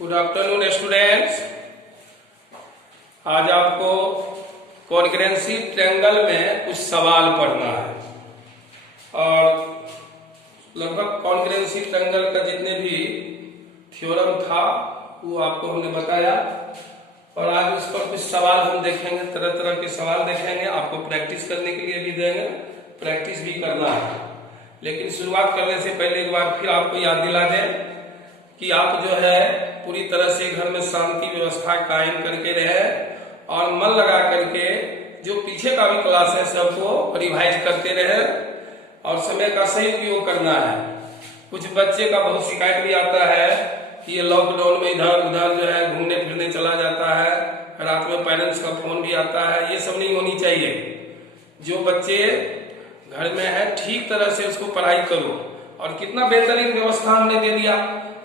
Good afternoon students. आज आपको congruency triangle में कुछ सवाल पढ़ना है और लगभग कॉन्ग्रुएंसी ट्रायंगल का जितने भी थ्योरम था वो आपको हमने बताया और आज उस पर कुछ सवाल हम देखेंगे। तरह तरह के सवाल देखेंगे, आपको प्रैक्टिस करने के लिए भी देंगे, प्रैक्टिस भी करना है। लेकिन शुरुआत करने से पहले एक बार फिर आपको याद दिला दें कि आप जो है पूरी तरह से घर में शांति व्यवस्था कायम करके रहे और मन लगा करके जो पीछे का भी क्लास है सबको रिवाइज करते रहे और समय का सही उपयोग करना है। कुछ बच्चे का बहुत शिकायत भी आता है कि ये लॉकडाउन में इधर उधर जो है घूमने फिरने चला जाता है, रात में पेरेंट्स का फोन भी आता है। ये सब नहीं होनी चाहिए। जो बच्चे घर में है ठीक तरह से उसको पढ़ाई करो और कितना बेहतरीन व्यवस्था हमने दे दिया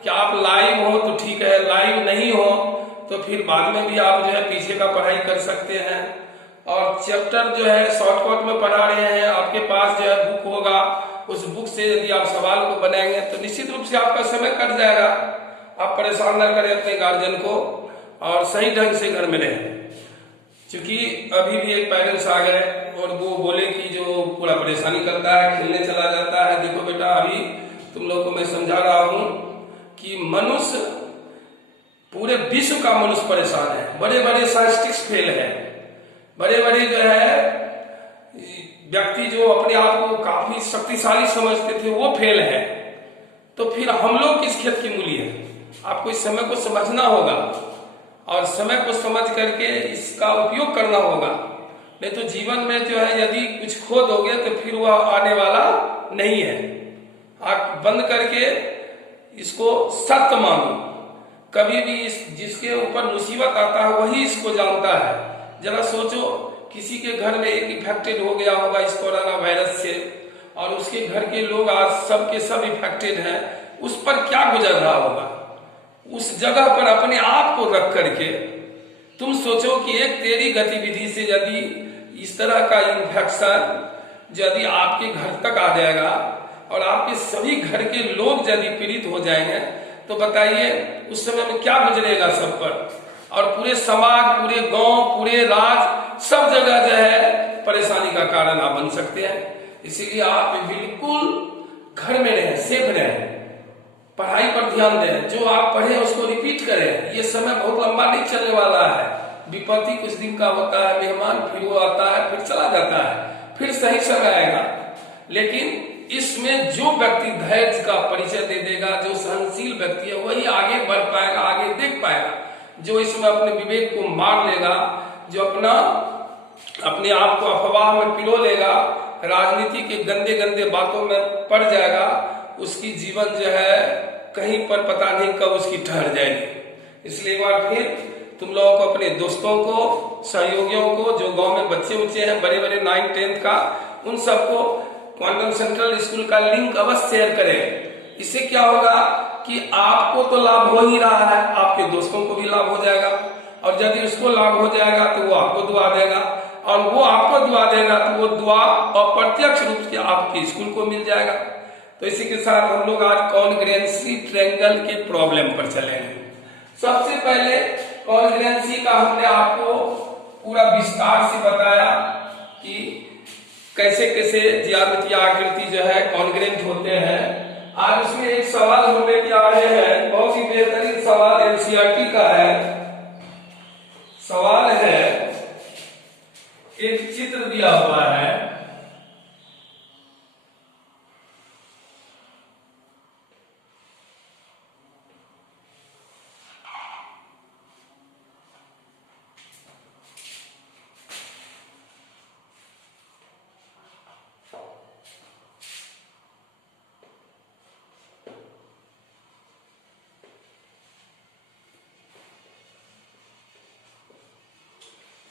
कि आप लाइव हो तो ठीक है, लाइव नहीं हो तो फिर बाद में भी आप जो है पीछे का पढ़ाई कर सकते हैं। और चैप्टर जो है शॉर्टकट में पढ़ा रहे हैं, आपके पास जो है बुक होगा, उस बुक से यदि आप सवाल को बनाएंगे तो निश्चित रूप से आपका समय कट जाएगा। आप परेशान न करें अपने गार्जियन को और सही ढंग से घर में रहें। क्योंकि अभी भी एक पेरेंट्स आ गए और वो बोले कि जो पूरा परेशानी करता है, खेलने चला जाता है। देखो बेटा, अभी तुम लोग को मैं समझा रहा हूँ कि मनुष्य, पूरे विश्व का मनुष्य परेशान है। बड़े बड़े साइंटिस्ट फेल है, बड़े बड़े जो है व्यक्ति जो अपने आप को काफी शक्तिशाली समझते थे वो फेल है। तो फिर हम लोग किस खेत की मूली है? आपको इस समय को समझना होगा और समय को समझ करके इसका उपयोग करना होगा। नहीं तो जीवन में जो है यदि कुछ खो दोगे तो फिर वह आने वाला नहीं है। आंख बंद करके इसको सत्य मानो। कभी भी जिसके ऊपर मुसीबत आता है वही इसको जानता है। जरा सोचो, किसी के घर में एक इफेक्टेड हो गया होगा इस कोरोना वायरस से और उसके घर के लोग आज सब के सब इफेक्टेड हैं, उस पर क्या गुजर रहा होगा। उस जगह पर अपने आप को रख करके तुम सोचो कि एक तेरी गतिविधि से यदि इस तरह का इन्फेक्शन यदि आपके घर तक आ जाएगा और आपके सभी घर के लोग यदि पीड़ित हो जाएंगे तो बताइए उस समय में क्या गुजरेगा सब पर। और पूरे समाज, पूरे गांव, पूरे राज्य, सब जगह जो है परेशानी का कारण आप बन सकते हैं। इसीलिए आप बिल्कुल घर में रहें, सेफ रहें, पढ़ाई पर ध्यान दें। जो आप पढ़े उसको रिपीट करें। ये समय बहुत लंबा नहीं चलने वाला है। विपत्ति कुछ दिन का होता है, मेहमान फिर वो आता है, फिर चला जाता है, फिर सही समय आएगा। लेकिन इसमें जो व्यक्ति धैर्य का परिचय दे देगा, जो सहनशील व्यक्ति है, वही आगे बढ़ पाएगा, आगे देख पाएगा। जो इसमें अपने विवेक को मार लेगा, जो अपने आप को अफवाह में पिरो लेगा, राजनीति के गंदे गंदे बातों में पड़ जाएगा, उसकी जीवन जो है कहीं पर पता नहीं कब उसकी ठहर जाएगी। इसलिए एक बार फिर तुम लोगों को, अपने दोस्तों को, सहयोगियों को, जो गांव में बच्चे हैं बड़े बड़े 9th 10th का, उन सबको क्वांटम सेंट्रल स्कूल का लिंक अवश्य शेयर करें। इससे क्या होगा कि आपको तो लाभ हो ही रहा है, आपके दोस्तों को भी लाभ हो जाएगा और यदि उसको लाभ हो जाएगा तो वो आपको दुआ देगा और वो आपको दुआ देगा तो वो दुआ अप्रत्यक्ष रूप से आपके स्कूल को मिल जाएगा। तो इसी के साथ हम लोग आज कॉन्ग्रुएंसी ट्रायंगल के प्रॉब्लम पर चलेंगे। सबसे पहले कॉन्ग्रुएंसी का हमने आपको पूरा विस्तार से बताया कि कैसे कैसे ज्यामितीय आकृति जो है कॉन्ग्रुएंट होते हैं। आज उसमें एक सवाल हम लेके आ रहे हैं, बहुत ही बेहतरीन सवाल एनसीईआरटी का है। सवाल है, एक चित्र दिया हुआ है,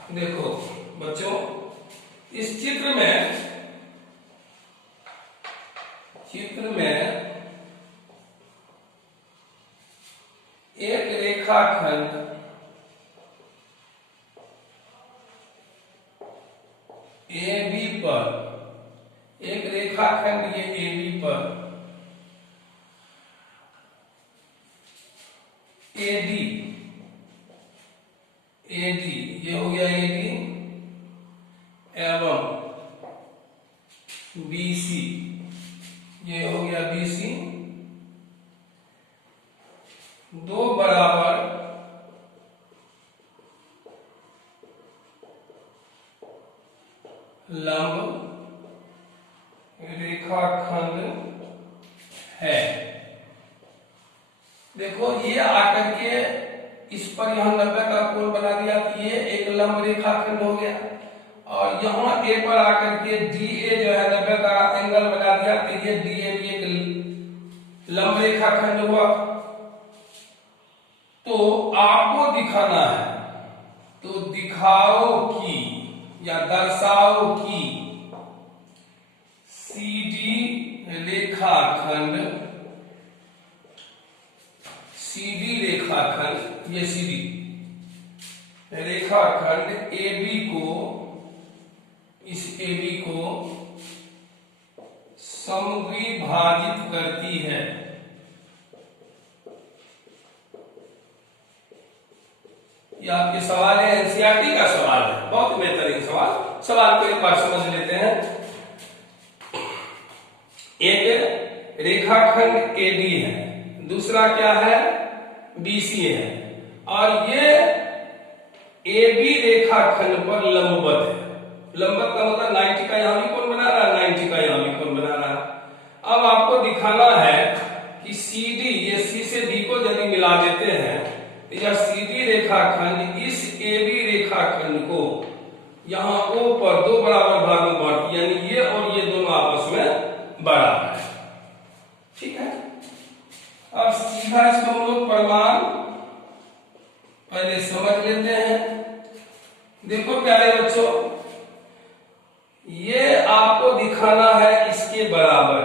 देखो बच्चों, इस चित्र में एक रेखाखंड AB पर, एक रेखाखंड ये AB पर एडी, एडी ये हो गया एडी एवं बीसी ये हो गया बीसी, दो बराबर लंब रेखाखंड है। देखो ये आकर के इस पर यहां 90 का कोण बना दिया कि ये एक लंब रेखाखंड हो गया, और यहाँ ए पर आकर के DA जो है 90 का एंगल बना दिया तो ये DA भी एक लंब रेखाखंड हुआ। तो आपको दिखाना है, तो दिखाओ कि या दर्शाओ कि CD रेखाखंड, CD रेखाखंड, ये CD रेखाखंड AB को, इस AB को समद्विभाजित करती है। ये आपके सवाल है, एनसीईआरटी का सवाल है, बहुत बेहतरीन सवाल। सवाल को एक बार समझ लेते हैं। एक रेखाखंड AD है, दूसरा क्या है BC है, और ये AB रेखाखंड पर लंबवत है। लंबवत का मतलब 90 का यहां भी कोण बना रहा है, 90 का यहां भी कोण बना रहा है। अब आपको दिखाना है कि CD, ये C से D को यदि मिला देते हैं तो यह CD रेखाखंड इस AB रेखाखंड को यहां O पर दो बराबर भाग में बांटती, यानी ये और ये दोनों आपस में बराबर है। ठीक है, अब सीधा इसको हम लोग प्रमाण पहले समझ लेते हैं। देखो प्यारे बच्चों, ये आपको दिखाना है इसके बराबर।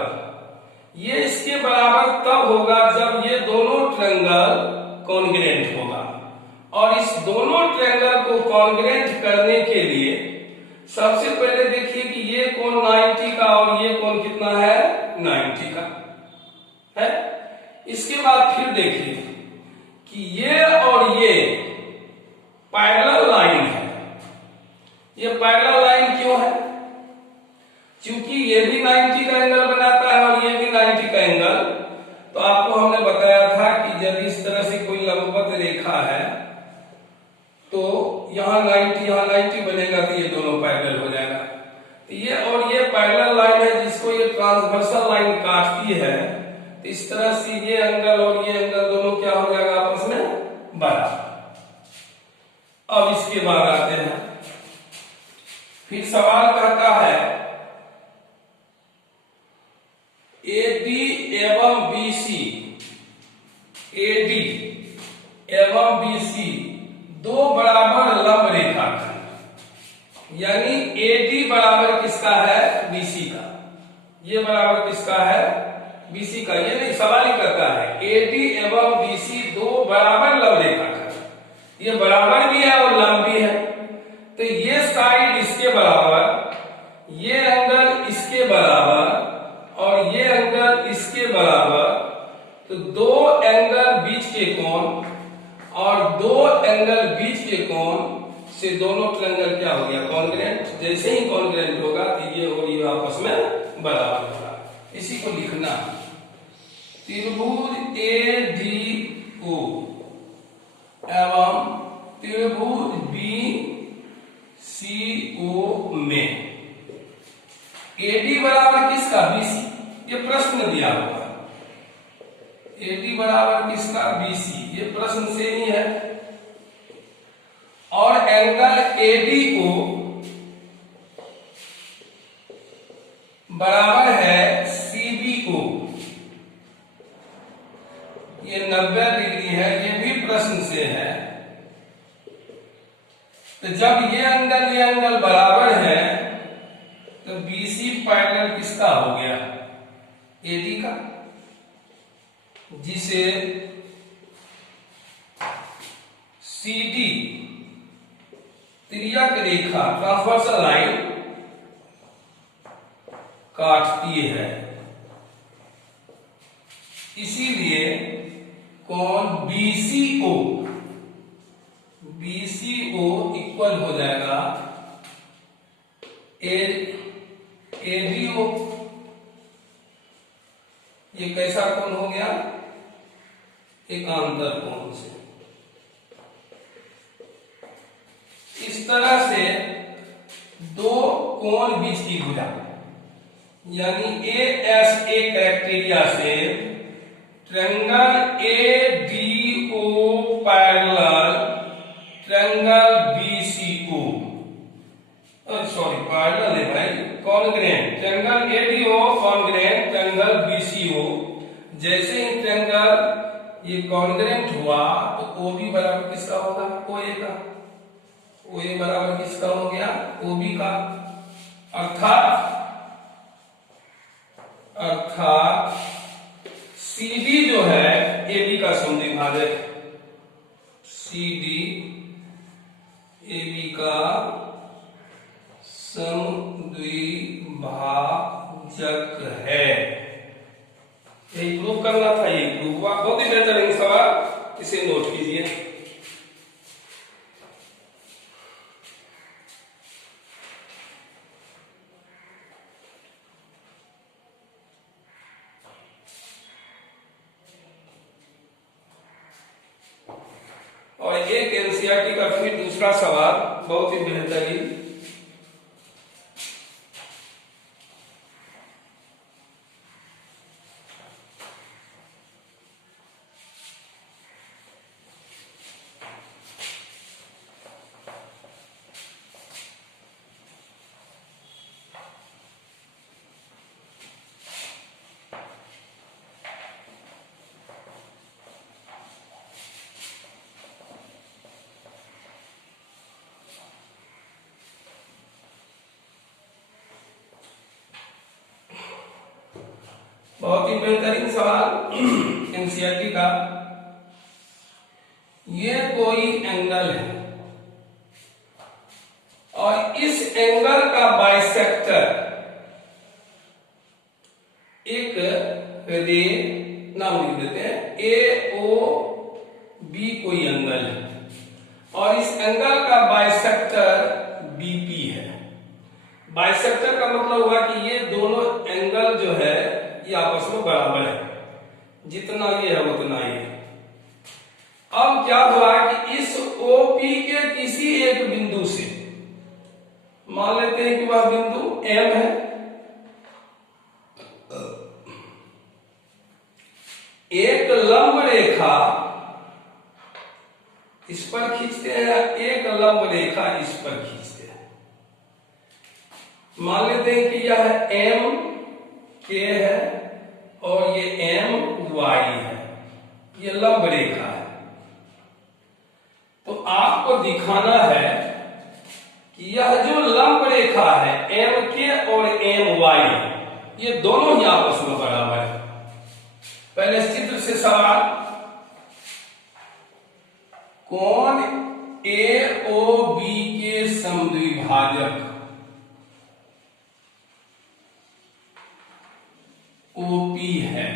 ये इसके बराबर तब होगा जब ये दोनों ट्रायंगल कॉन्ग्रुएंट होगा, और इस दोनों ट्रायंगल को कॉन्ग्रुएंट करने के लिए सबसे पहले देखिए कि ये कोण 90 का और ये कोण कितना है 90 का है। इसके बाद फिर देखिए कि ये और ये पैरेलल लाइन है। ये पैरेलल लाइन क्यों है? क्योंकि ये भी 90 का एंगल बनाता है और ये भी 90 का एंगल। तो आपको हमने बताया था कि जब इस तरह से कोई लंबवत रेखा है तो यहाँ 90 बनेगा तो ये दोनों पैरेलल हो जाएगा। तो ये और ये पैरेलल लाइन है जिसको ये ट्रांसवर्सल लाइन काटती है। तो इस तरह से ये एंगल और ये एंगल दोनों क्या हो जाएगा आपस में बराबर। अब इसके बाद आते हैं, फिर सवाल कहता है AD एवं BC, AD एवं BC दो बराबर लंब रेखाखंड, यानी AD बराबर किसका है BC का, ये बराबर किसका है BC का। ये नहीं सवाल ही करता है AD एवं BC दो बराबर लंब रेखाखंड, ये बराबर भी है और लंब भी है। तो ये साइड इसके बराबर, ये एंगल इसके बराबर और ये एंगल इसके बराबर, तो दो एंगल बीच के कोण और दो एंगल बीच के कोण से दोनों ट्रायंगल क्या हो गया कॉन्ग्रुएंट। जैसे ही कॉन्ग्रुएंट होगा तो ये और ये आपस में बराबर होगा। इसी को लिखना, त्रिभुज ADO एवं त्रिभुज BCO में AD बराबर किसका BC, ये प्रश्न दिया हुआ है। AD बराबर किसका BC, ये प्रश्न से ही है। और एंगल ADO बराबर है CBO, ये 90 डिग्री है, ये भी प्रश्न से है। तो जब ये एंगल बराबर है तो BC पैरेलल किसका हो गया AD का, जिसे CD तिर्यक रेखा ट्रांसवर्सल लाइन काटती है। इसीलिए कोण BCO, BCO इक्वल हो जाएगा ADO। ये कैसा कोण हो गया? एकांतर कोण से। इस तरह से दो कोण बीच की भुजा यानी ASA क्राइटेरिया से triangle ADO parallel triangle BCO, sorry parallel है भाई, congruent triangle ADO congruent triangle BCO। जैसे ही ट्रायंगल ये कॉन्ग्रुएंट हुआ तो OB बराबर किसका होगा? OA का। OA बराबर किसका हो गया? OB का। अर्थात CD जो है AB का समद्विभाजक, CD AB का समद्विभाजक है। यही प्रूव करना था। ये प्रूव हुआ। बहुत ही बेहतरीन सवाल, इसे नोट कीजिए। और एक एनसीईआरटी का फिर दूसरा सवाल बहुत ही बेहतरीन। बहुत ही बेहतरीन सवाल एनसीईआरटी का। ये कोई एंगल है और इस एंगल का बाइसेक्टर एक रे नाम लिख देते हैं AOB कोई एंगल है और इस एंगल का बाइसेक्टर BP है। बाइसेक्टर का मतलब हुआ कि ये दोनों एंगल जो है ये आपस में बराबर है, जितना ये है उतना ये। अब क्या हुआ कि इस OP के किसी एक बिंदु से, मान लेते हैं कि वह बिंदु M है, एक लंब रेखा इस पर खींचते हैं, एक लंब रेखा इस पर खींचते हैं। मान लेते हैं कि यह MK है और ये MY है, ये लंब रेखा है। तो आपको दिखाना है कि यह जो लंब रेखा है MK और MY ये दोनों ही आपस में बराबर है। पहले चित्र से सवाल, कोण AOB के समद्विभाजक OP है।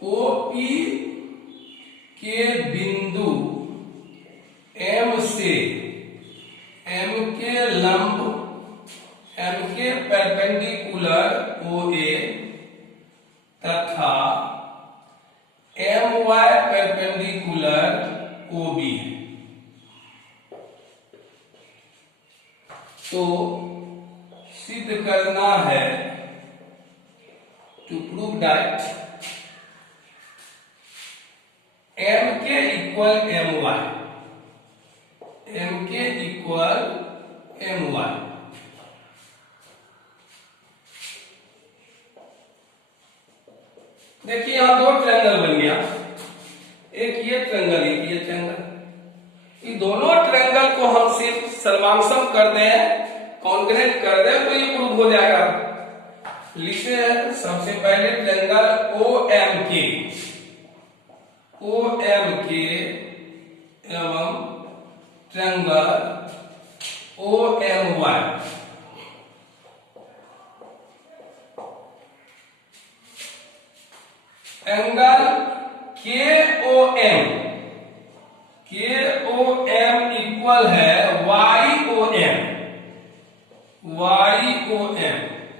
OP के बिंदु M से M के लंब M के परपेंडिकुलर OA तथा MY परपेंडिकुलर OB। तो सिद्ध करना है, to prove that MK equal MY, MK equal MY। देखिए यहां दो ट्रायंगल बन गया, एक ये ट्रायंगल एक ये ट्रायंगल। ये दोनों ट्रायंगल को हम सिर्फ सर्वांशम कर दें, कॉन्ग्रुएंट कर दें तो ये प्रूव हो जाएगा। लिखते हैं सबसे पहले ट्रायंगल OMK एवं triangle OMY। Angle KOM, KOM equal है YOM, YOM।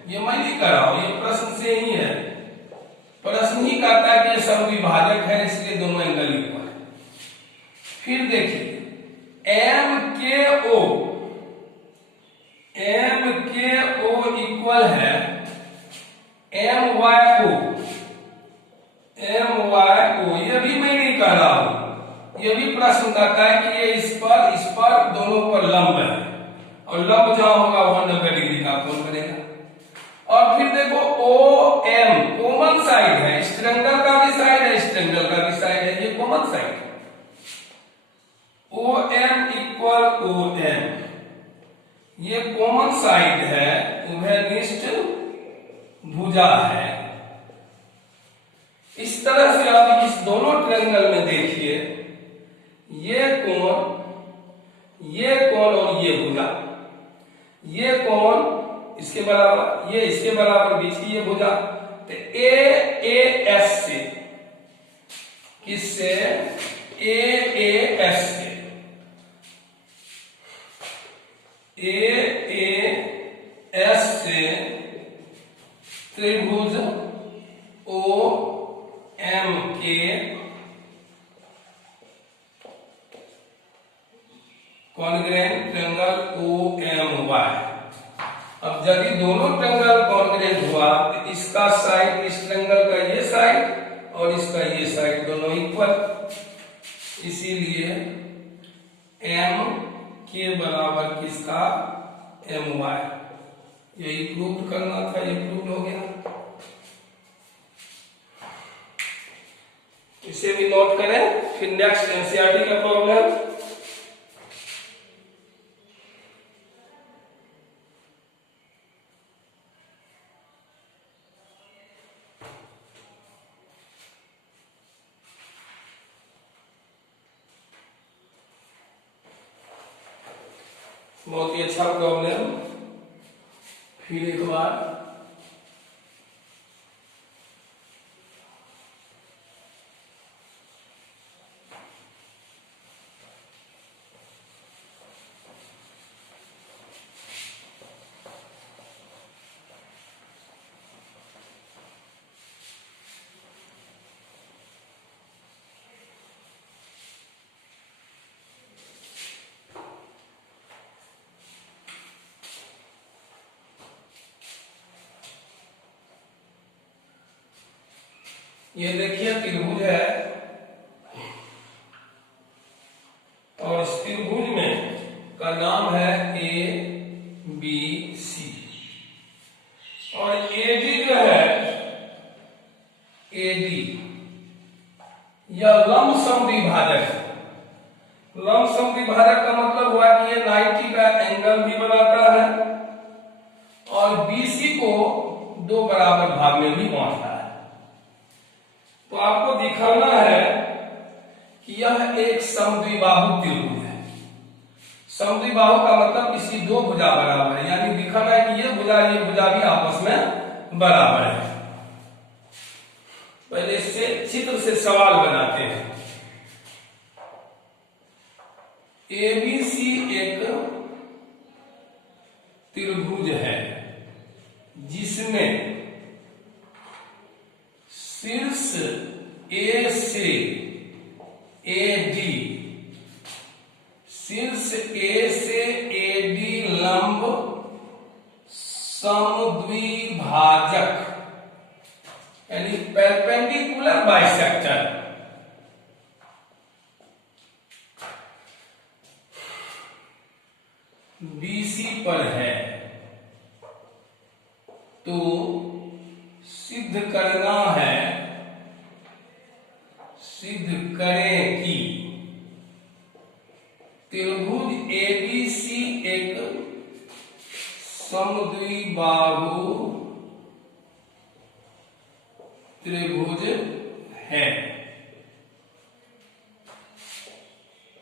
ये मैं नहीं कर रहा हूं, ये प्रश्न से ही है, प्रश्न ही कहता है कि ये समद्विभाजक है, इसलिए दोनों एंगल इक्वल है। फिर देखिए MKO इक्वल है MYO, ये भी मैं नहीं कह रहा हूं, ये भी प्रश्न कहता है कि ये इस पर दोनों पर लंब है, और लंब जहां होगा वहां 90 डिग्री का कोण बनेगा। और फिर देखो OM कॉमन साइड है, इस ट्रायंगल का भी साइड है, इस ट्रायंगल का भी साइड है, ये कॉमन साइड है। OM इक्वल OM, ये कॉमन साइड है, उभयनिष्ठ भुजा है। इस तरह से आप इस दोनों ट्रायंगल में देखिए, ये कोण और ये भुजा, ये कोण इसके बराबर, ये इसके बराबर, बीच की ये भुजा, तो AAS से, किससे? AAS से, AAS से त्रिभुज OM के कॉन्ग्रेंट ट्रायंगल OMY। अब यदि दोनों ट्रायंगल कॉन्ग्रेंट हुआ तो इसका साइड, इस ट्रायंगल का ये साइड और इसका ये साइड दोनों इक्वल, इसीलिए M के बराबर किसका? MY। यही प्रूव करना था, ये प्रूव हो गया। इसे भी नोट करें। फिर नेक्स्ट एनसीईआरटी का प्रॉब्लम, बहुत ही अच्छा प्रॉब्लम। फिर एक बार ये देखिए त्रिभुज है, और इस त्रिभुज में का नाम है ABC, और AD जो है, AD यह लंब समद्विभाजक है। लंब समद्विभाजक का मतलब हुआ कि ये 90 का एंगल भी बनाता है और BC को दो बराबर भाग में भी बांटता है। तो आपको दिखाना है कि यह एक समद्विबाहु त्रिभुज है। समद्विबाहु का मतलब किसी दो भुजा बराबर है, यानी दिखाना है कि ये भुजा भी आपस में बराबर है। पहले इससे चित्र से सवाल बनाते हैं। ABC एक त्रिभुज है जिसमें शीर्ष A से AD, शीर्ष A से AD लंब समद्विभाजक, यानी परपेंडिकुलर बाइसेक्टर, BC पर है। तो सिद्ध करना है, सिद्ध करें कि त्रिभुज ABC एक समद्विबाहु त्रिभुज है।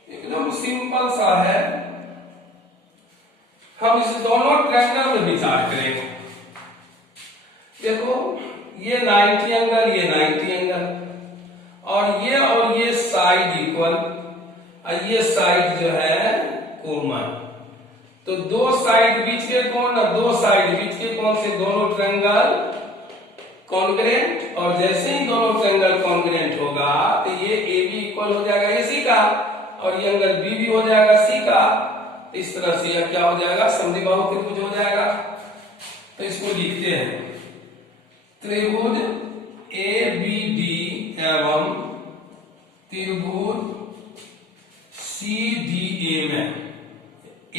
एकदम सिंपल सा है। हम इस दोनों ट्रायंगल में विचार करेंगे। देखो ये 90 एंगल, ये 90 एंगल, साइड बीच के कोण ना, दो साइड बीच के कोण से दोनों ट्रायंगल कॉन्ग्रुएंट, और जैसे ही दोनों ट्रायंगल कॉन्ग्रुएंट होगा तो ये ए बी इक्वल हो जाएगा AC का, और ये एंगल बी भी हो जाएगा C का। इस तरह से यह क्या हो जाएगा, समद्विबाहु त्रिभुज हो जाएगा। तो इसको लिखते हैं, त्रिभुज ABD एवं त्रिभुज CDA में,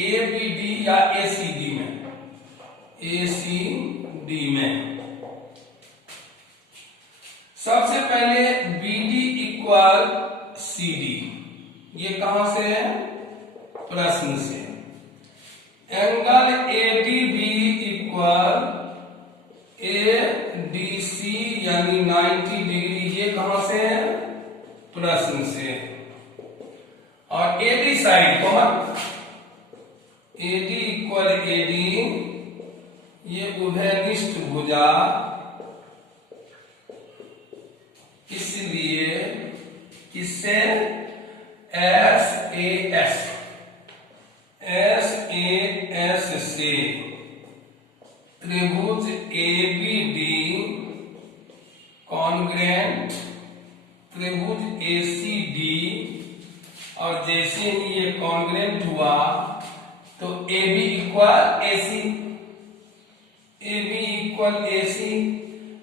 ABD या ACD में, ACD में सबसे पहले BD इक्वल CD, ये कहां से है, प्रश्न से। एंगल ADB इक्वल ADC यानी 90 डिग्री, ये कहां से है, प्रश्न से। और AD साइड कौन, AD इक्वल AD, ये उभयनिष्ठ भुजा, इसलिए किससे, SAS से त्रिभुज ABD कॉन्ग्रुएंट त्रिभुज ACD, और जैसे ही ये कॉन्ग्रुएंट हुआ तो AB इक्वल AC,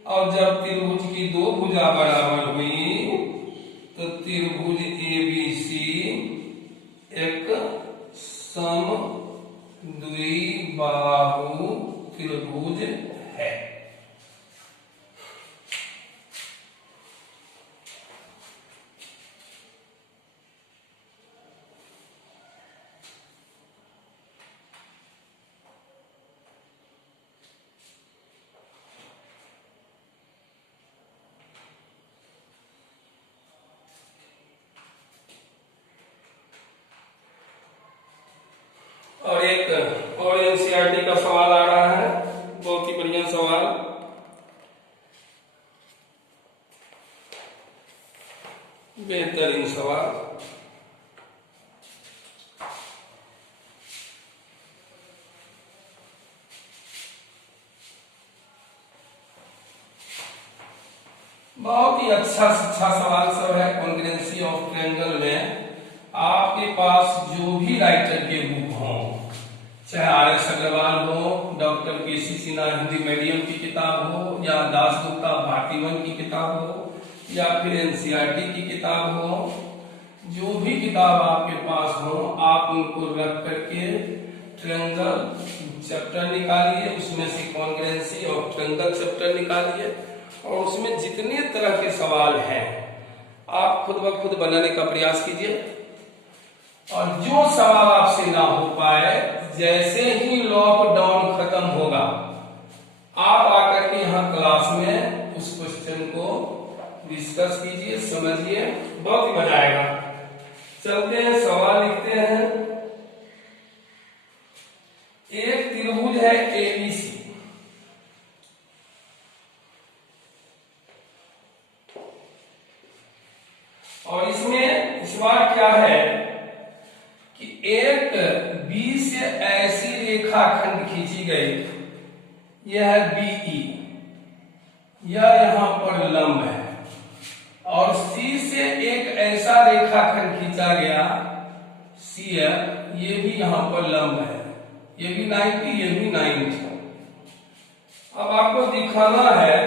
और जब त्रिभुज की दो भुजा बराबर हुई तो त्रिभुज ABC एक समद्विबाहु त्रिभुज है। और एक और एनसीईआरटी का सवाल आ रहा है, बहुत ही बढ़िया सवाल। बेहतरीन सवाल। बहुत ही अच्छा सवाल सब है। कॉन्ग्रुएंसी ऑफ ट्रायंगल में आपके पास जो भी राइटर के बुक हो, चाहे RS अग्रवाल हो, doctor KC Sinha Hindi medium की किताब हो, या दासगुप्ता भारतीवन की किताब हो, या फिर एनसीईआरटी की किताब हो, जो भी किताब आपके पास हो, आप उनको रख करके ट्रायंगल चैप्टर निकालिए, उसमें से कॉन्ग्रुएंसी ऑफ ट्रायंगल चैप्टर निकालिए, और उसमें जितने तरह के सवाल हैं आप खुद ब खुद बनाने का प्रयास कीजिए। और जो सवाल आपसे ना हो पाए, जैसे ही लॉकडाउन खत्म होगा आप आकर के यहाँ क्लास में उस क्वेश्चन को डिस्कस कीजिए, समझिए, बहुत ही मजा आएगा। चलते हैं, सवाल लिखते हैं। एक त्रिभुज है ABC, और इसमें इस बार क्या है कि एक B से ऐसी रेखाखंड खींची गई, यह है BE, यह यहां पर लंब है, और C से एक ऐसा रेखाखंड खींचा गया CF, ये भी यहां पर लंब है, ये भी 90, ये भी 90। अब आपको दिखाना है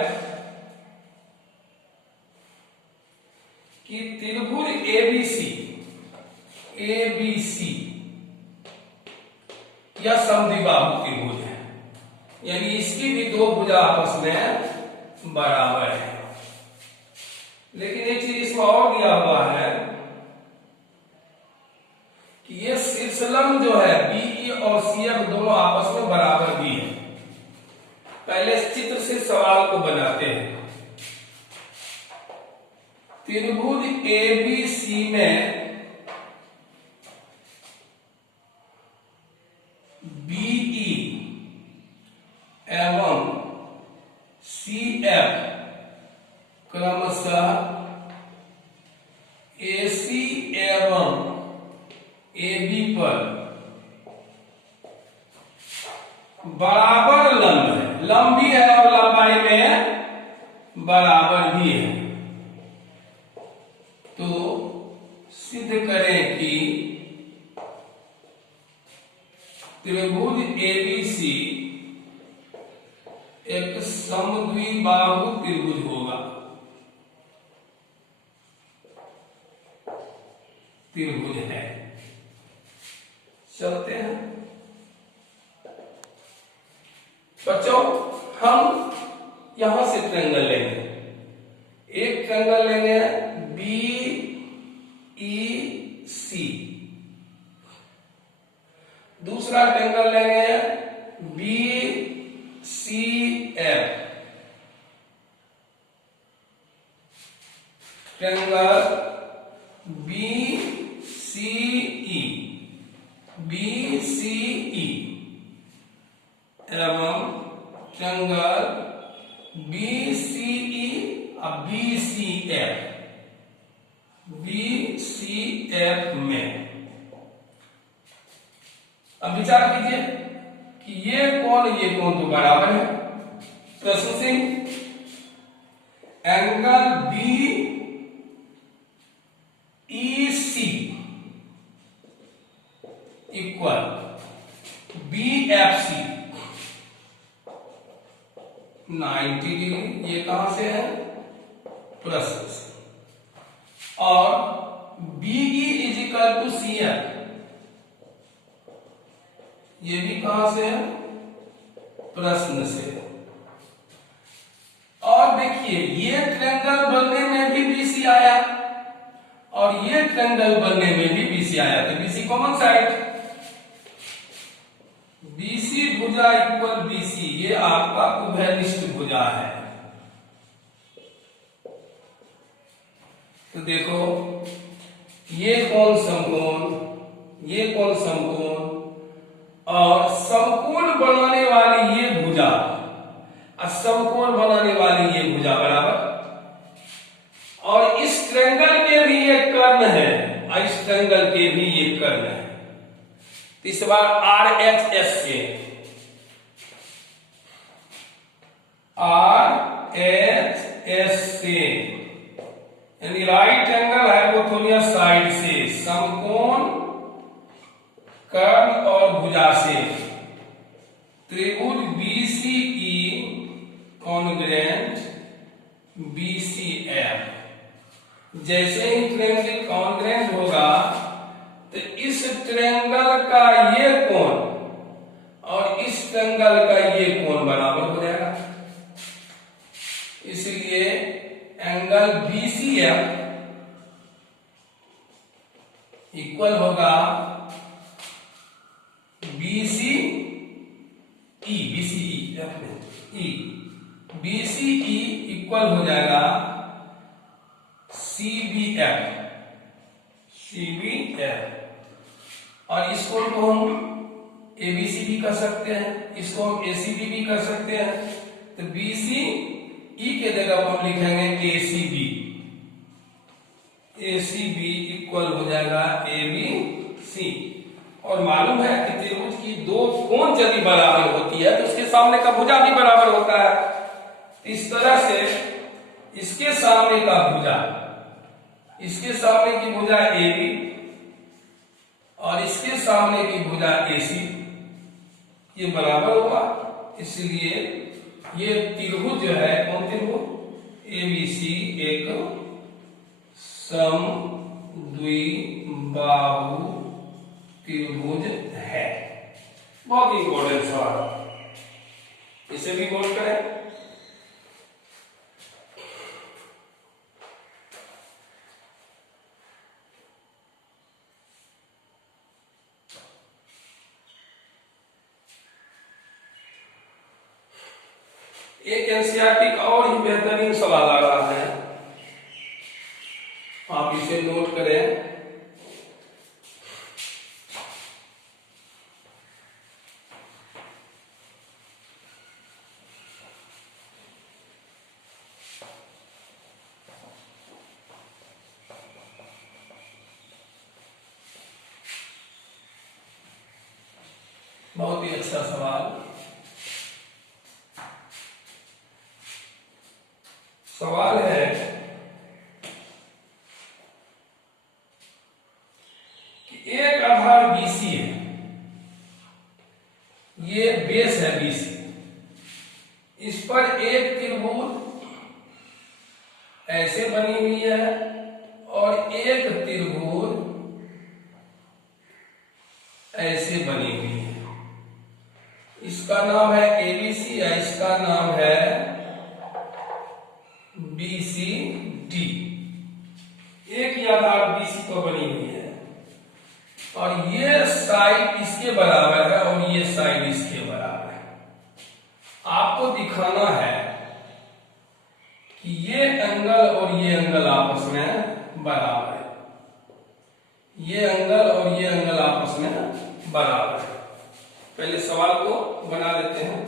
कि त्रिभुज ABC या समद्विबाहु त्रिभुज है, यानी इसकी भी दो भुजा आपस में बराबर है। लेकिन एक चीज इसमें और दिया हुआ है कि ये शीर्षलंब जो है BE और CF दोनों आपस में बराबर भी है। पहले इस चित्र से सवाल को बनाते हैं। त्रिभुज ABC में BE एवं CF क्रमशः AC एवं AB पर बराबर लंब है, लंबी है और लंबाई में बराबर भी है। तो सिद्ध करें कि त्रिभुज एबीसी एक समद्विबाहु त्रिभुज होगा। त्रिभुज है। चलते हैं बच्चों, हम यहां से ट्रायंगल लेंगे। एक ट्रायंगल लेंगे बी ई सी, दूसरा ट्रायंगल लेंगे B C F. Triangle B C E, B C E एवं ट्रायंगल बी सी ई और B C F. B C F में अब विचार कीजिए कि ये कोण तो बराबर है। प्रश्न से angle B E C equal B F C 90 degree. ये कहां से है? प्रश्न से। और BE is equal to C F, ये भी कहां से है? प्रश्न से। और देखिए ये ट्रायंगल बनने में भी बीसी आया और ये ट्रायंगल बनने में भी बीसी आया, तो बीसी कॉमन साइड। बीसी भुजा इक्वल बीसी, ये आपका उभयनिष्ठ भुजा है। तो देखो ये कोण समकोण, ये कोण समकोण और समकोण बनाने वाली ये भुजा और समकोण बनाने वाली ये भुजा बराबर। और इस ट्रायंगल के भी ये कर्ण है और इस ट्रायंगल के भी ये कर्ण है। तो इस बार आर एच एस से, आर एच एस से यानी राइट एंगल हाइपोथेनियस साइड से, समकोण कर्ण और भुजा से त्रिभुज बीसीई कॉन्ग्रुएंट बीसीएफ। जैसे ही ट्रायंगल कॉन्ग्रुएंट होगा तो इस ट्रायंगल का ये कोण और इस ट्रायंगल का ये कोण बराबर हो जाएगा। इसलिए एंगल बीसीएफ इक्वल होगा बीसी ई, बीसीई ई, बीसीई इक्वल हो जाएगा सीबीएफ, सीबीएफ। और इस कोण को हम एबीसी भी कर सकते हैं, इसको हम एसीबी भी कर सकते हैं। तो बीसी ई के जगह पर हम लिखेंगे एसीबी, एसीबी इक्वल हो जाएगा एबीसी। और मालूम है कि त्रिभुज की दो कोण यदि बराबर होती है तो उसके सामने का भुजा भी बराबर होता है। इस तरह से इसके सामने का भुजा, इसके सामने की भुजा एबी और इसके सामने की भुजा एसी, ये बराबर होगा। इसलिए ये त्रिभुज जो है, कौन त्रिभुज? एबीसी एक समद्विबाहु त्रिभुज है। बहुत इंपॉर्टेंट सवाल, इसे भी नोट करें। एक एनसीईआरटी का और ही बेहतरीन सवाल आ रहा है, आप इसे नोट करें। बहुत ही अच्छा सवाल। हुई है और एक त्रिभुज ऐसे बनी हुई है। इसका नाम है एबीसी या इसका नाम है बीसीडी। एक ही आधार बीसी पर बनी हुई है और ये साइड इसके बराबर है और ये साइड इसके बराबर है। आपको दिखाना है कि ये एंगल और ये एंगल आपस में बराबर है, ये एंगल और ये एंगल आपस में बराबर है। पहले सवाल को बना लेते हैं।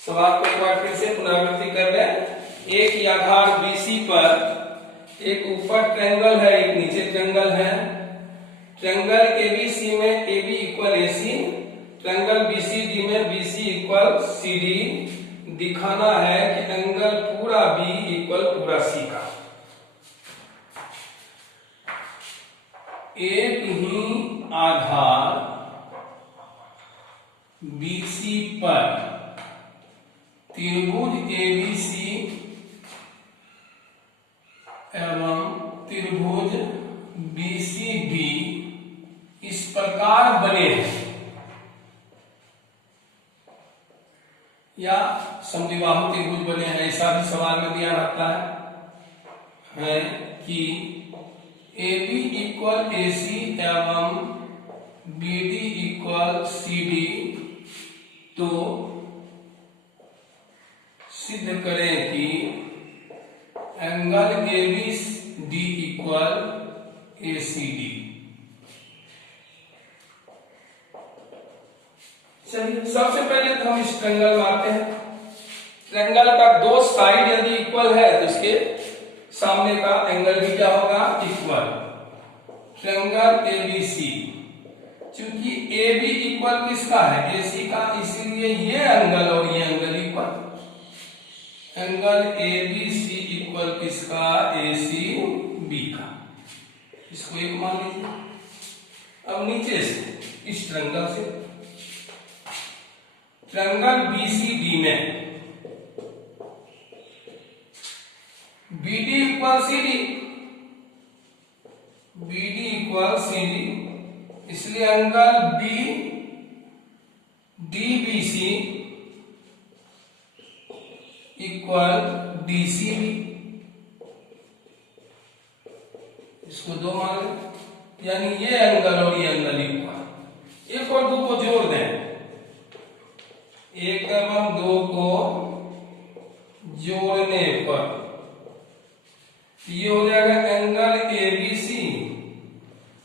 सवाल को एक बार फिर से पुनरावृत्ति कर लें। एक ही आधार BC पर एक ऊपर ट्रायंगल है, एक नीचे ट्रायंगल है। ट्रायंगल ABC में AB equal AC, triangle BCD में BC इक्वल CD। दिखाना है कि एंगल पूरा B इक्वल पूरा C का। एक ही आधार BC पर त्रिभुज ABC एवं त्रिभुज BCD इस प्रकार बने हैं या समद्विबाहु त्रिभुज बने हैं, ऐसा भी सवाल में दिया रहता है कि AB इक्वल AC एवं BD इक्वल CD। तो सिद्ध करें कि एंगल ABD इक्वल ACD। चलिए सबसे पहले तो हम इस ट्रायंगल मारते हैं। ट्रायंगल का दो साइड यदि इक्वल है तो इसके सामने का एंगल भी क्या होगा, इक्वल। ट्रायंगल ABC, चूंकि AB इक्वल किसका है, AC का, इसीलिए ये एंगल और ये angle equal. Angle ABC equal किसका, ACB का। इसको एक मान लीजिए। अब नीचे से इस ट्रायंगल से ट्रायंगल BCD में BD equal CD, BD equal CD, इसलिए एंगल DBC इक्वल DCB। इसको दो मान लें, यानी ये एंगल और ये एंगल इक्वल। एक और दो को जोड़ दें, एक एवं दो को जोड़ने पर ये हो जाएगा एंगल ABC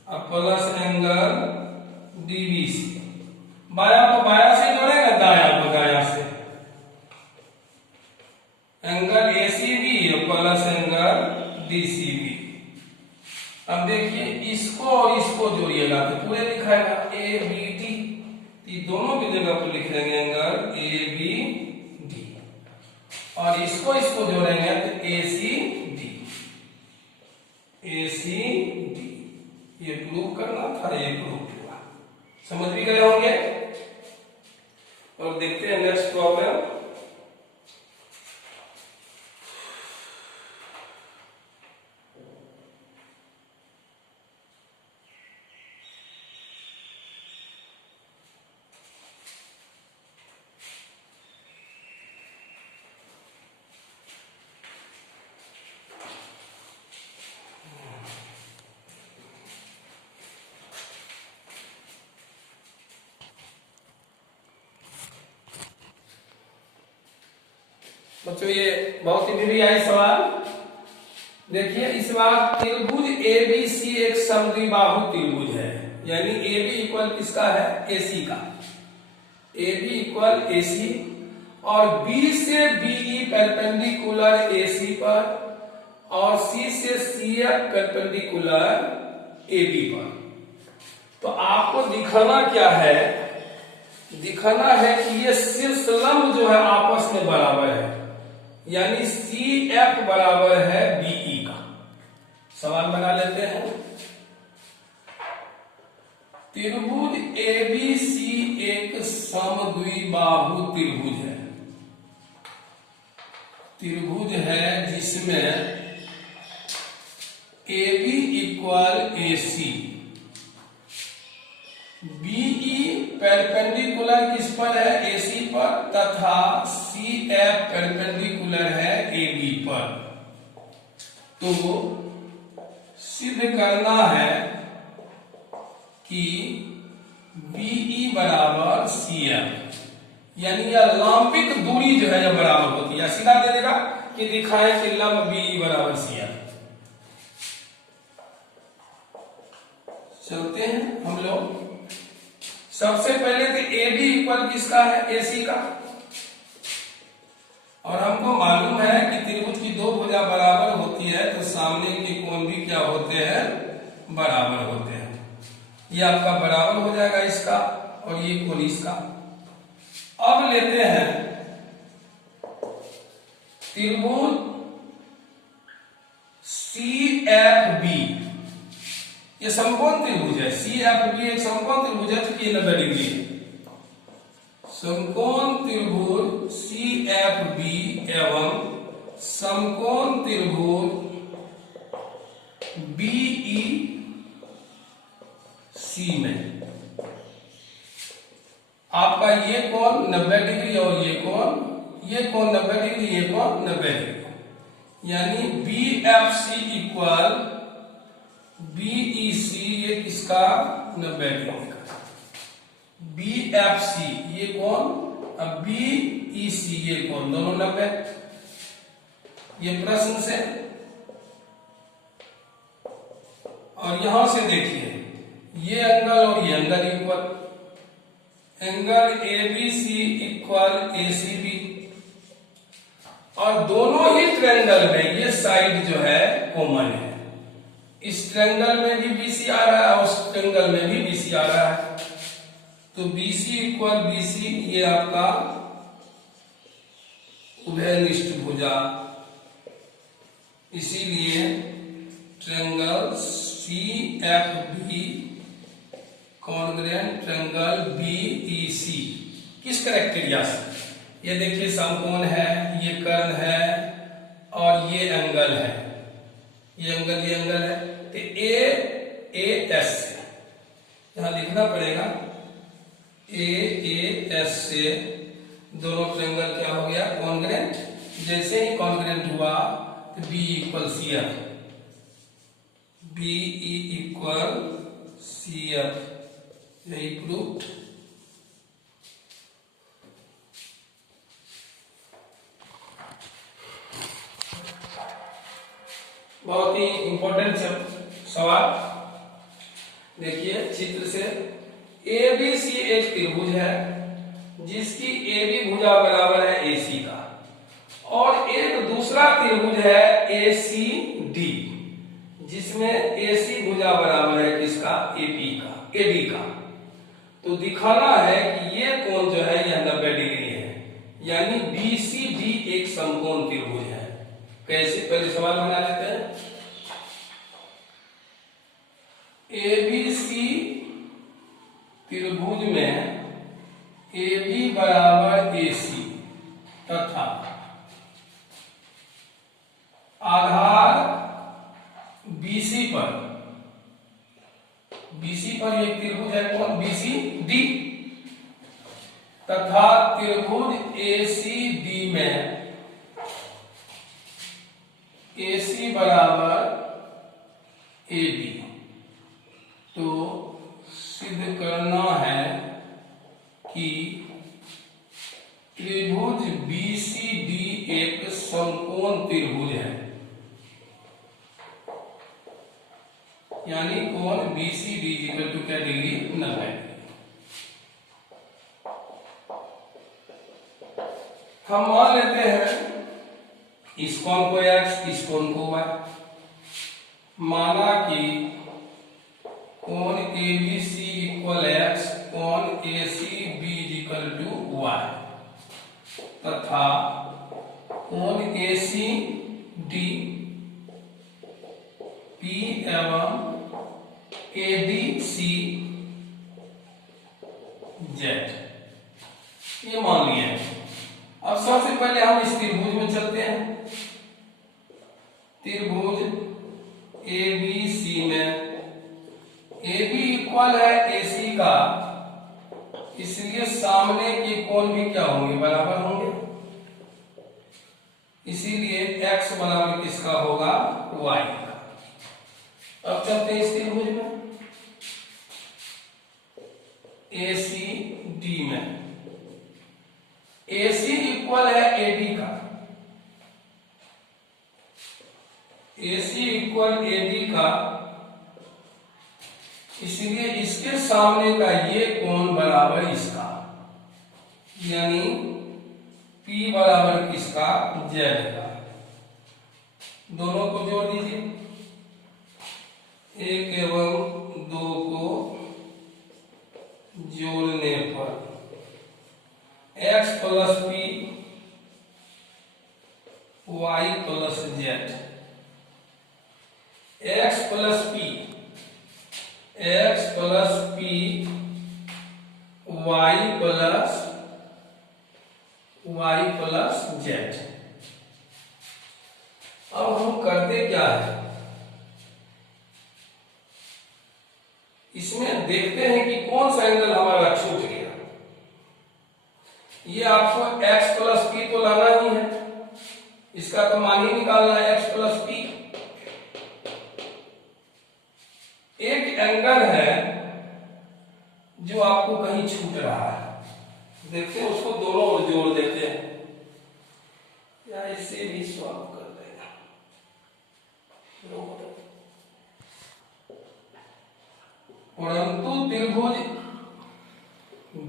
और प्लस एंगल DBC। बायां को बायां से जोड़ेगा, दायां को दायां से। Angle ACB plus angle DCB। अब देखिए इसको और इसको जोड़िएगा तो पूरे लिखाएगा ABD। दोनों की जगह पर लिख लेंगे एंगल ABD और इसको जोड़ेंगे तो ACD। ये प्रूव करना था, ये प्रूव हुआ। समझ भी गए होंगे। और देखते हैं नेक्स्ट प्रॉब्लम। बच्चों ये बहुत ही भी आई सवाल। देखिए इस बार त्रिभुज ABC एक समद्विबाहु त्रिभुज है, यानी AB इक्वल किसका है, AC का। AB इक्वल AC और B से BE परपेंडिकुलर AC पर और C से CF परपेंडिकुलर AB पर। तो आपको दिखाना क्या है, दिखाना है कि ये शीर्ष लंब जो है आपस में बराबर है, यानी CF बराबर है BE का। सवाल बना लेते हैं। त्रिभुज एबीसी एक समद्विबाहु त्रिभुज है। त्रिभुज है जिसमें AB equal AC, BE perpendicular किस पर है? AC पर, तथा CF परपेंडिकुलर है AB पर। तो सिद्ध करना है कि BE बराबर CF, यानी यह लंबिक दूरी जो है यह बराबर होती है। सीधा दे देगा कि दिखाए कि लंब BE बराबर CF। चलते हैं हम लोग। सबसे पहले तो AB इक्वल किसका है? AC का। और हमको मालूम है कि त्रिभुज की दो भुजा बराबर होती है तो सामने के कोण भी क्या होते हैं? बराबर होते हैं। ये आपका बराबर हो जाएगा इसका और ये कोण इसका। अब लेते हैं त्रिभुज CFB, ये समकोण त्रिभुज है। CFB एक समकोण त्रिभुज है तो 90 डिग्री है। समकोण त्रिभुज CFB एवं समकोण त्रिभुज BEC में आपका ये कोण 90 डिग्री और ये कोण 90 डिग्री, ये कोण 90 डिग्री, यानी BFC इक्वल BEC, ये किसका? 90 डिग्री का। BFC ये कोण, अब BEC ये कोण, दोनों 90। ये प्रश्न से। और यहां से देखिए ये एंगल और ये angle equal, angle ABC equal ACB, और दोनों ही ट्रायंगल में ये साइड जो है कॉमन है। इस ट्रायंगल में भी BC आ रहा है और उस ट्रायंगल में भी BC आ रहा है। तो BC इक्वल BC ये आपका उभयनिष्ठ भुजा, इसीलिए triangle CFB congruent triangle BEC। किस क्राइटेरिया से? ये देखिए समकोण है, ये कर्ण है और ये एंगल है, ये एंगल है। तो AS से यहां लिखना पड़ेगा, AS से दोनों ट्रायंगल क्या हो गया? कॉन्ग्रुएंट। जैसे ही कॉन्ग्रुएंट हुआ तो B equal CF, BE equal CF, यही प्रूफ। बहुत ही इंपॉर्टेंट सवाल। देखिए चित्र से, ABC एक त्रिभुज है जिसकी AB भुजा बराबर है AC का, और एक दूसरा त्रिभुज है ACD जिसमें AC भुजा बराबर है किसका? AD का। तो दिखाना है कि ये कोण जो है यह 90 डिग्री है, यानी BCD एक समकोण त्रिभुज है। कैसे? पहले सवाल बना लेते हैं। ABC त्रिभुज में AB बराबर AC तथा आधार BC पर एक त्रिभुज है कौन? BCD, तथा त्रिभुज ACD में AC बराबर AB। तो सिद्ध करना है कि त्रिभुज BCD एक समकोण त्रिभुज है, यानी कोण BCD इक्वल टू क्या डिग्री? 90। हम मान लेते हैं इस कोण को x, इस कोण को y। माना कि कोण ABC इक्वल x, कोण ACB इक्वल टू y, तथा कोण ACD पी एवं ADC जेड, ये मान लिया। अब सबसे पहले हम इस त्रिभुज में चलते हैं। त्रिभुज ABC में AB इक्वल है AC का, इसलिए सामने के कोण भी क्या होंगे, बराबर होंगे। इसीलिए x बराबर किसका होगा, y का। अब चलते हैं इस त्रिभुज में ACD में। AC इक्वल है AD का, AC इक्वल AD का, इसलिए इसके सामने का ये कोण बराबर इसका, यानी P बराबर किसका, Z का। दोनों को जोड़ दीजिए, 1 एवं 2 को जोड़ने पर x plus P y plus Z, x plus P y plus Z। अब हम करते क्या है, इसमें देखते हैं कि कौन सा एंगल हमारा छूट गया। ये आपको x प्लस P तो लाना ही है, इसका तो मान ही निकालना है x प्लस P। एक एंगल है जो आपको कहीं छूट रहा है, देखते हैं, उसको दोनों ओर जोड़ देते हैं, या इससे भी स्वैप कर देगा। परंतु त्रिभुज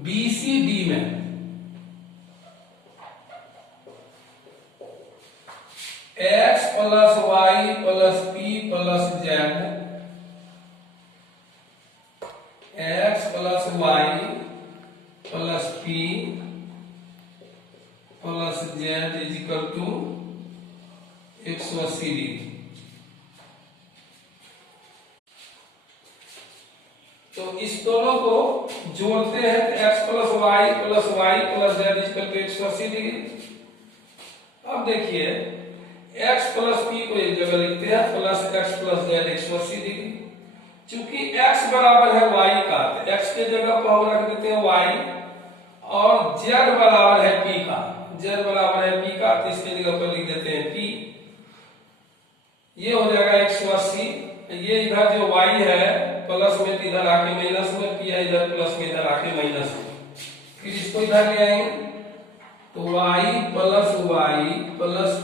BCD में x plus y plus P plus Z, x plus y plus P plus Z is equal to 180 degree. तो इस दोनों को जोड़ते हैं तो x plus y plus Z is equal to 180 degree. अब देखिए x प्लस P को एक जगह लिखते हैं plus x plus Z 180 degree. चूंकि x बराबर है y का, तो x के जगह पर हम रख देते हैं y, और z बराबर है p का, z बराबर है p का, तो इसके जगह पर लिख देते हैं p। ये हो जाएगा 180। ये इधर जो y है प्लस में, इधर आके माइनस में, p है इधर प्लस में, इधर आके माइनस में। फिर इसको इधर ले आएंगे तो y प्लस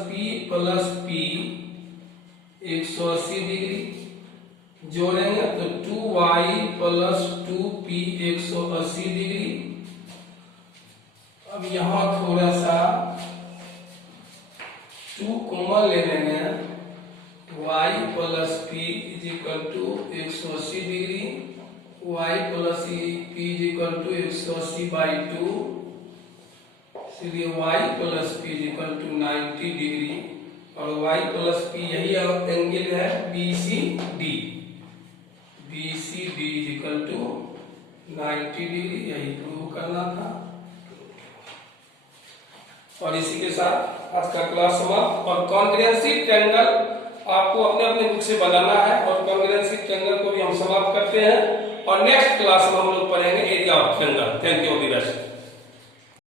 p 180 डिग्री जोड़ेंगे तो 2y प्लस 2p 180 डिग्री। अब यहाँ थोड़ा सा 2 कॉमन ले लेंगे, y plus p is equal to 180 degree, y plus p is equal to 180 by 2, इसलिए y plus p is equal to 90 degree, और y प्लस p यही एंगल है BCD is equal to 90 degree, यही prove करना था। और इसी के साथ आज का क्लास समाप्त। और कॉन्ग्रुएंसी ट्रायंगल आपको अपने अपने बुक से बनाना है, और कॉन्ग्रुएंसी ट्रायंगल को भी हम समाप्त करते हैं, और नेक्स्ट क्लास में हम लोग पढ़ेंगे area of triangle. Thank you very much.